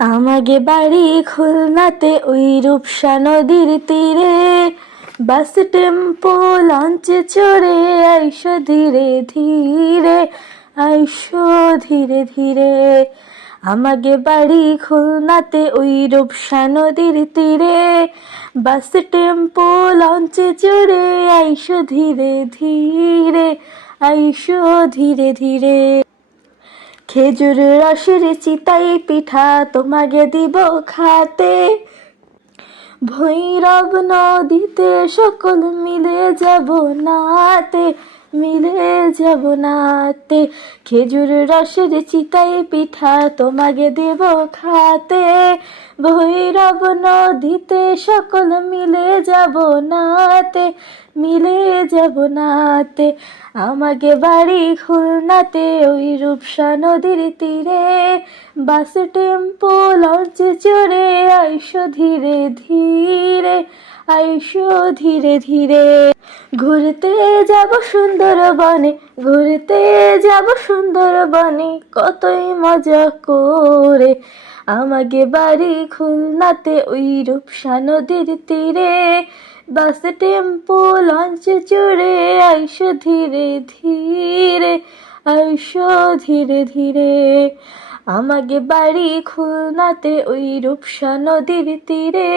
আমাগে বাড়ি খুলনাতে ওই রূপসা নদীর তীরে, বাস টেম্পো লঞ্চে চড়ে আইসো ধীরে ধীরে, আইসো ধীরে ধীরে। আমাগে বাড়ি খুলনাতে ওই রূপসা নদীর তীরে, বাস টেম্পো লঞ্চে চড়ে আইসো ধীরে ধীরে, আইসো ধীরে ধীরে। খেজুর রসের চিতাই পিঠা তোমাকে দিব খাতে, ভৈরব নদীতে সকল মিলে যাব নাতে, মিলে যাব নাতে। খেজুর রসের চিতাই পিঠা তোমাকে দেব খাতে, ভৈরব নদীতে সকল মিলে যাব নাতে, মিলে যাব নাতে। আমাকে বাড়ি খুলনাতে ওই রূপসা নদীর তীরে, বাস টেম্পো লঞ্চে চড়ে আইসো ধীরে ধীরে, আইসো ধীরে ধীরে। ঘুরতে যাব সুন্দরবনে, ঘুরতে যাব সুন্দরবনে, কতই মজা করে। আমাকে বাড়ি খুলনাতে ওই রূপসা নদীর তীরে, বাস টেম্পো লঞ্চে চড়ে আইসো ধীরে ধীরে, আইসো ধীরে ধীরে। আমাকে বাড়ি খুলনাতে ওই রূপসা নদীর তীরে,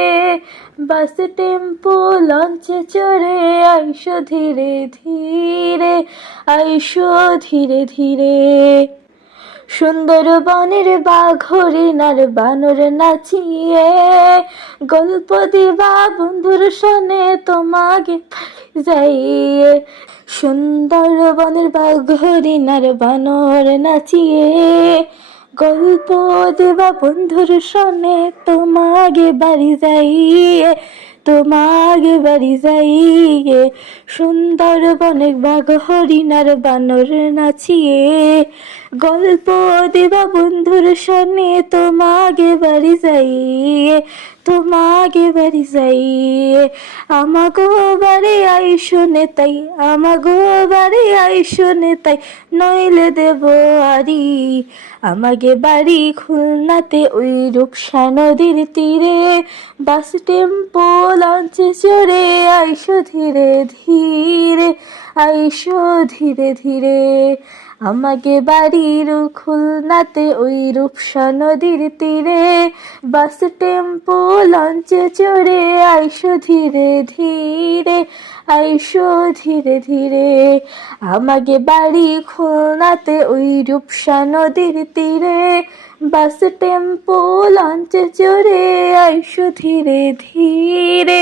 বাস টেম্পো লঞ্চে চড়ে আইসো ধীরে ধীরে, আইসো ধীরে ধীরে। সুন্দরবনের বাঘ হরিণ আর বানর নাচিয়ে, গল্প দিবা বন্ধুর সনে তোমাকে যাইয়ে। সুন্দরবনের বাঘ হরিণ আর বানর নাচিয়ে, গল্প দেবা বন্ধুর সনে তোমাকে বাড়ি যাইয়ে, তোমাকে বাড়ি যাইয়ে। সুন্দরবনের বাঘ হরিণ আর বানর নাচিয়ে, গল্প দেবা বন্ধুর সনে তোমাকে বাড়ি যাইয়ে, তোমাকে বাড়ি যাইয়ে। আমাগো বাড়ি আইসো নেতাই, আমাগো বাড়ি আইসো নেতাই, নইলে দেব আরি। আমাকে বাড়ি খুলনাতে ওই রূপসা নদীর তীরে, বাস টেম্পো লঞ্চে চড়ে আইসো ধীরে ধীরে, আইসো ধীরে ধীরে। আমাকে বাড়ির খুলনাতে ওই রূপসা নদীর তীরে, বাস টেম্পো লঞ্চে চড়ে আইসো ধীরে ধীরে, আইসো ধীরে ধীরে। আমাকে বাড়ি খুলনাতে ওই রূপসা নদীর তীরে, বাস টেম্পো লঞ্চে চড়ে আইসো ধীরে ধীরে,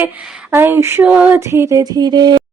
আইসো ধীরে ধীরে।